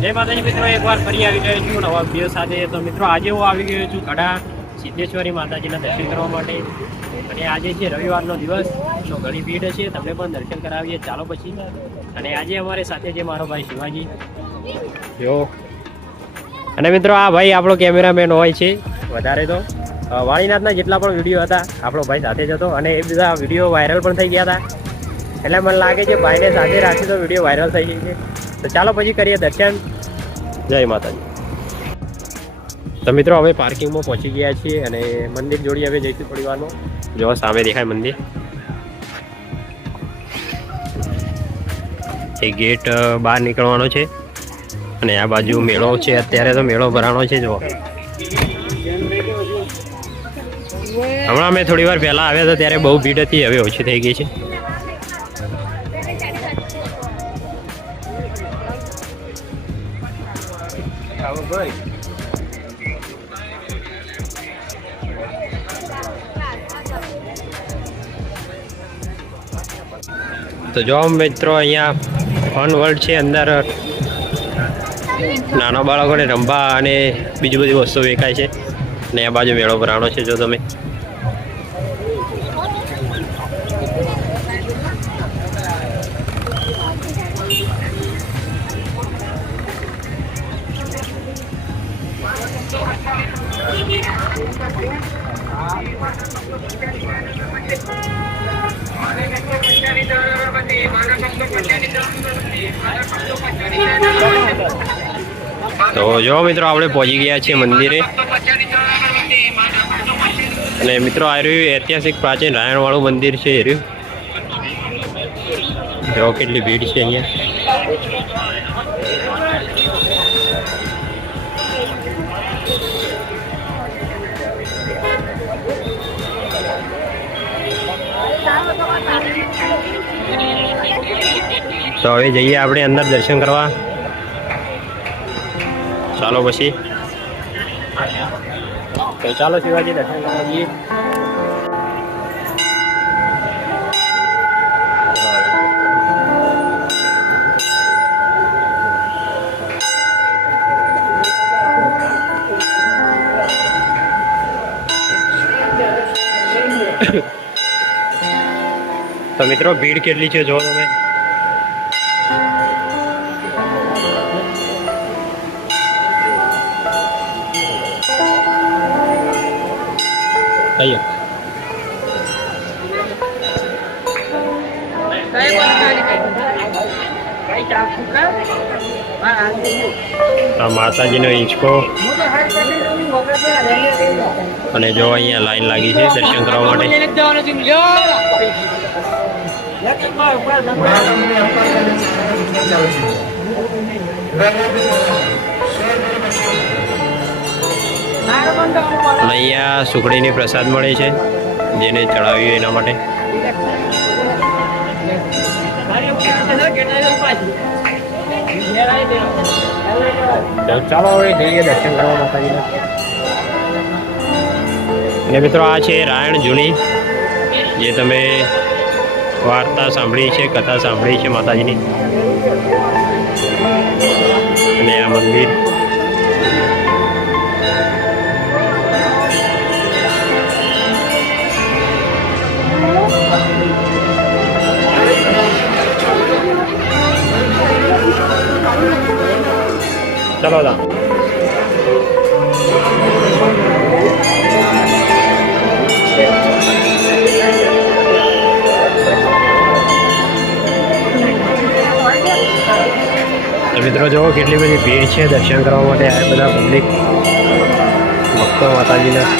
જય માતાજી મિત્રો, એકવાર ફરી આવી ગયો છું નવા વિડીયો સાથે। તો મિત્રો આજે હું આવી ગયો છું ગઢા સિદ્ધેશ્વરી માતાજીના દર્શન કરવા માટે। અને આજે છે રવિવારનો દિવસ, તો ઘણી ભીડ છે, તમને પણ દર્શન કરાવીએ ચાલો પછી। અને આજે અમારી સાથે છે મારો ભાઈ શિવાજી જો, અને મિત્રો આ ભાઈ આપણો કેમેરામેન હોય છે વધારે તો વાણીનાથના જેટલા પણ વિડીયો હતા આપણો ભાઈ સાથે જ હતો, અને એ બધા વિડીયો વાયરલ પણ થઈ ગયા હતા। એટલે મને લાગે છે ભાઈને સાથે રાખી તો વિડીયો વાયરલ થઈ જશે। તો ચાલો પછી કરીએ દર્શન। જય માતાજી। તો મિત્રો હવે પાર્કિંગમાં પહોંચી ગયા છીએ અને મંદિર જોડી હવે જઈશું થોડી વારમાં। જો સામે દેખાય મંદિર, એ ગેટ બહાર નીકળવાનો છે અને આ બાજુ મેળો છે। અત્યારે તો મેળો ભરાણો છે। જો હમણાં અમે થોડી વાર પહેલા આવ્યા હતા ત્યારે બહુ ભીડ હતી, હવે ઓછી થઈ ગઈ છે। તો જો મિત્રો અહીંયા ફન વર્લ્ડ છે, અંદર નાના બાળકોને રમવા અને બીજી બધી વસ્તુ વેચાય છે। અને આ બાજુ મેળો ભરાણો છે। જો તમે તો જો મિત્રો આપણે પહોંચી ગયા છીએ મંદિરે। અને મિત્રો આ રહ્યું ઐતિહાસિક પ્રાચીન રાયણ વાળું મંદિર છે। એ રહ્યું જો કેટલી ભીડ છે અહીંયા। તો હવે જઈએ આપણે અંદર દર્શન કરવા, ચાલો પછી। તો ચાલો શિવાજી દર્શન કરવા જઈએ। તો મિત્રો ભીડ કેટલી છે જો તમે। માતાજીનો હિંચકો, અને જો અહીંયા લાઈન લાગી છે દર્શન કરવા માટે। અહીંયા સુખડીની પ્રસાદ મળે છે, જેને ચડાવ્યું એના માટે। ચાલો હવે જઈએ દર્શન કરવા માતાજીના। અને મિત્રો આ છે રાયણ જૂની, જે તમે વાર્તા સાંભળી છે, કથા સાંભળી છે માતાજીની। અને આ મંદિર ચલો તા મિત્રો જો કેટલી બધી ભીડ છે દર્શન કરવા માટે આ બધા પબ્લિક ભક્તો માતાજીના।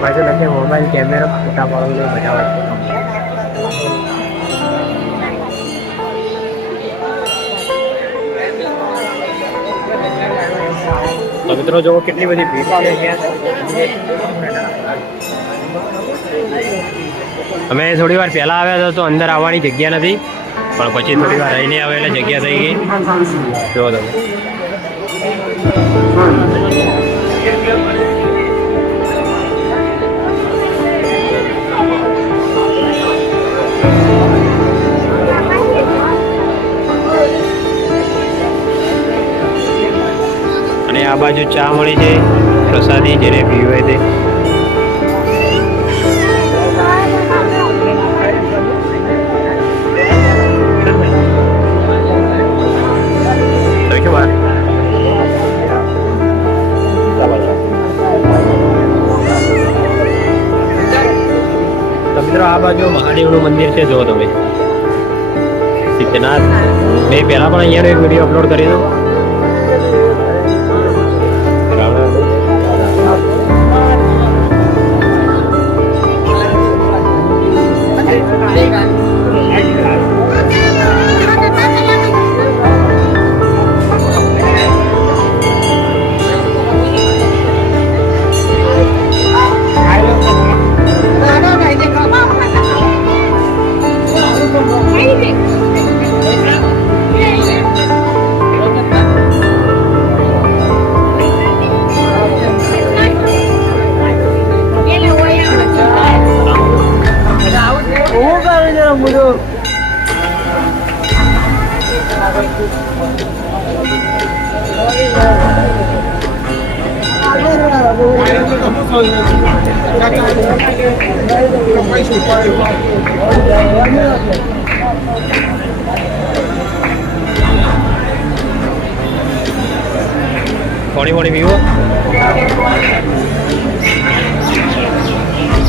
પાછું લખે મોબાઈલ કેમેરા ફોટા પાડવાનું મજા આવે. તો મિત્રો જો કેટલી બધી ભીડ છે અહીંયા. અમે થોડી વાર પહેલા આવ્યા હતા તો અંદર આવવાની જગ્યા નથી, પણ પછી થોડી વાર રહીને આવે એટલે જગ્યા થઈ ગઈ. જો તમે અને આ બાજુ ચા મળી છે, પ્રસાદી જેને પીવું હોય તે. તો મિત્રો આ બાજુ મહાદેવનું મંદિર છે, જો તમે સિદ્ધનાથ. મેં પહેલા પણ અહીંયાનો એક વિડીયો અપલોડ કર્યો હતો. પાણી પાણી પીવો.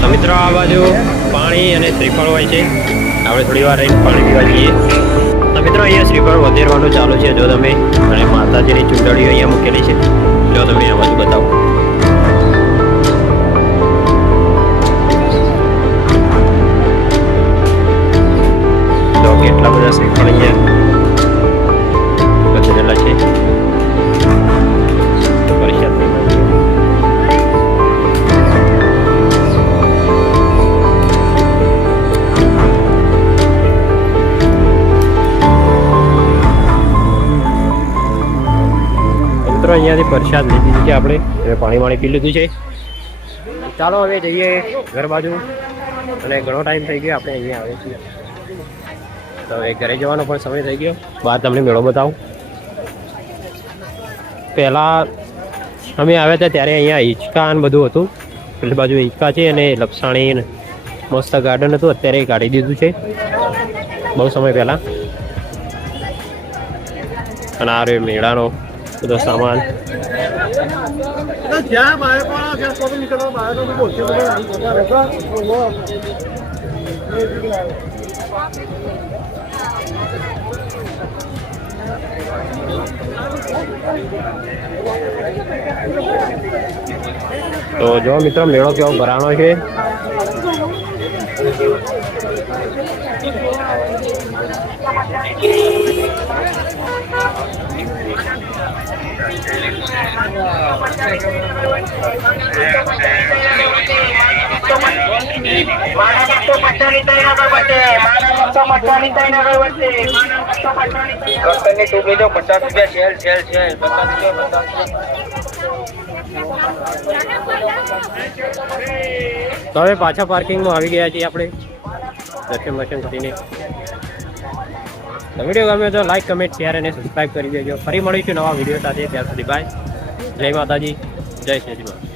તો મિત્રો આ બાજુ પાણી અને શ્રીફળ હોય છે, આપણે થોડી વાર રહીને પાણી પીવા જઈએ. તો મિત્રો અહીંયા શ્રીફળ વધેરવાનું ચાલુ છે, જો તમે. અને માતાજીની ચૂંટણીઓ અહીંયા મૂકેલી છે, જો તમે આ બાજુ બતાવો. તો કેટલા બધા શ્રીફળ અહીંયા વધેરેલા છે. અહીંયાથી પ્રસાદ લીધી છે આપણે, પાણી વાણી પી લીધું છે. ચાલો હવે જઈએ ઘર બાજુ, અને ઘણો ટાઈમ થઈ ગયો આપણે અહીંયા આવે છીએ. તો હવે ઘરે જવાનો પણ સમય થઈ ગયો. બહાર તમને મેળો બતાવું. પહેલાં અમે આવ્યા હતા ત્યારે અહીંયા હિંચકા ને બધું હતું. પેલી બાજુ હિંચકા છે અને લપસાણી મસ્ત ગાર્ડન હતું. અત્યારે કાઢી દીધું છે બહુ સમય પહેલાં. અને આ રહ્યો મેળાનો બધો સામાન. તો જો મિત્રો મેળો કેવો ભરાણો છે. તો હવે પાછા પાર્કિંગમાં આવી ગયા છીએ આપણે દર્શન વર્શન કરીને. તો વિડીયો ગમે તો લાઈક, કમેન્ટ, શેર અને સબસ્ક્રાઈબ કરી દેજો. ફરી મળીશું નવા વિડીયો સાથે. ત્યાર સુધી બાય. જય માતાજી, જય શ્રી કૃષ્ણ.